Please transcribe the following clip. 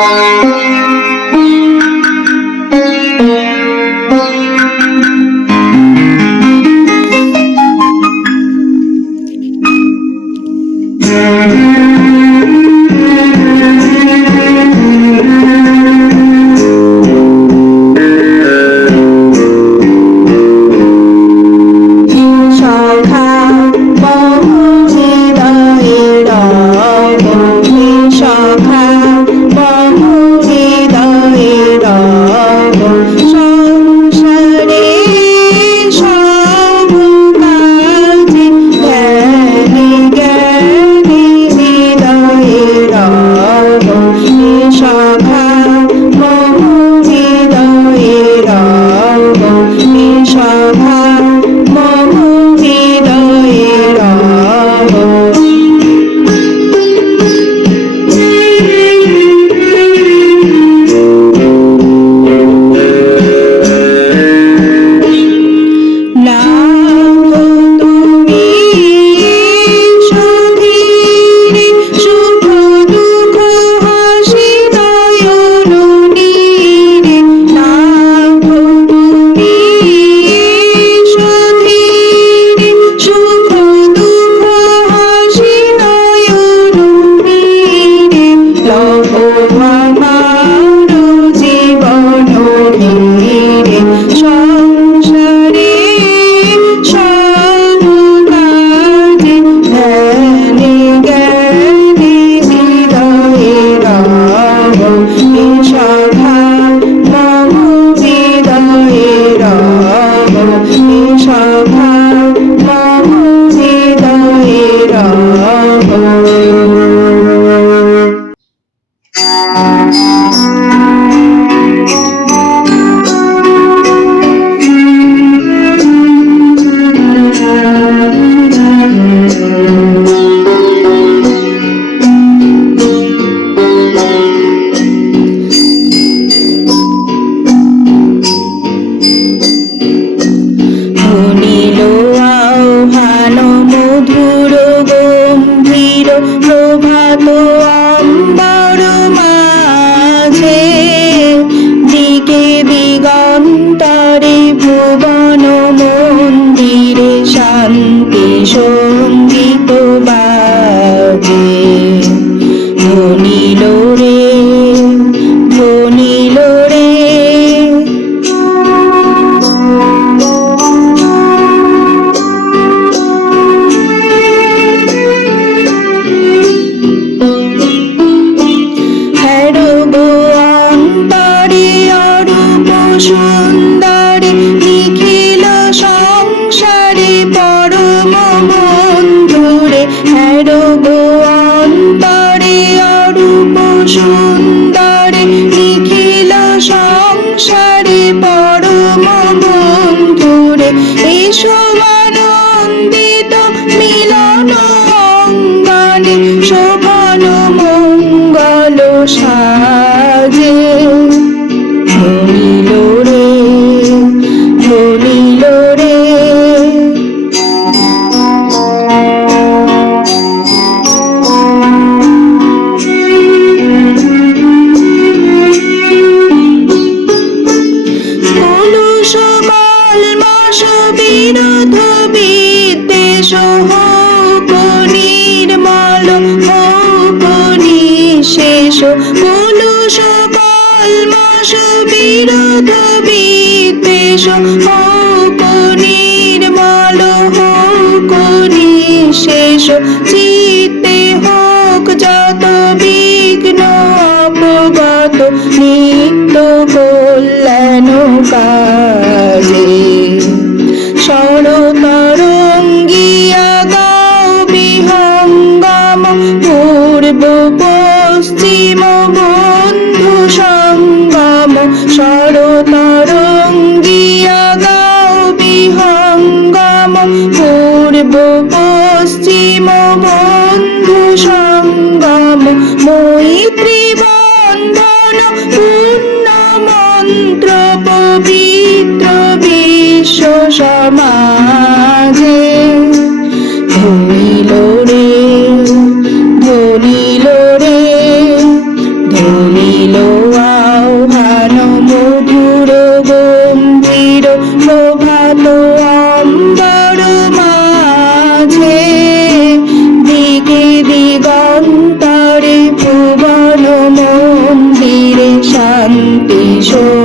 Thank you. Mama. সংগীত বাজে। শুনিল রে Shah. পুলুষ কলমস বিরোধ বিদ্বেষ। হোক মাল হোক নিঃশেষ। চিত্তে হোক যত বিঘ্ন অপগত। নিত্য কল্যাণকার পূর্ব পশ্চিম বন্ধু সঙ্গম সরতরঙ্গিয়া গাও বিহঙ্গম। পূর্ব পশ্চিম বন্ধু সঙ্গম মৈত্রী বন্ধন, পূর্ণ মন্ত্র পবিত্র বিশ্ব সমাজে। show.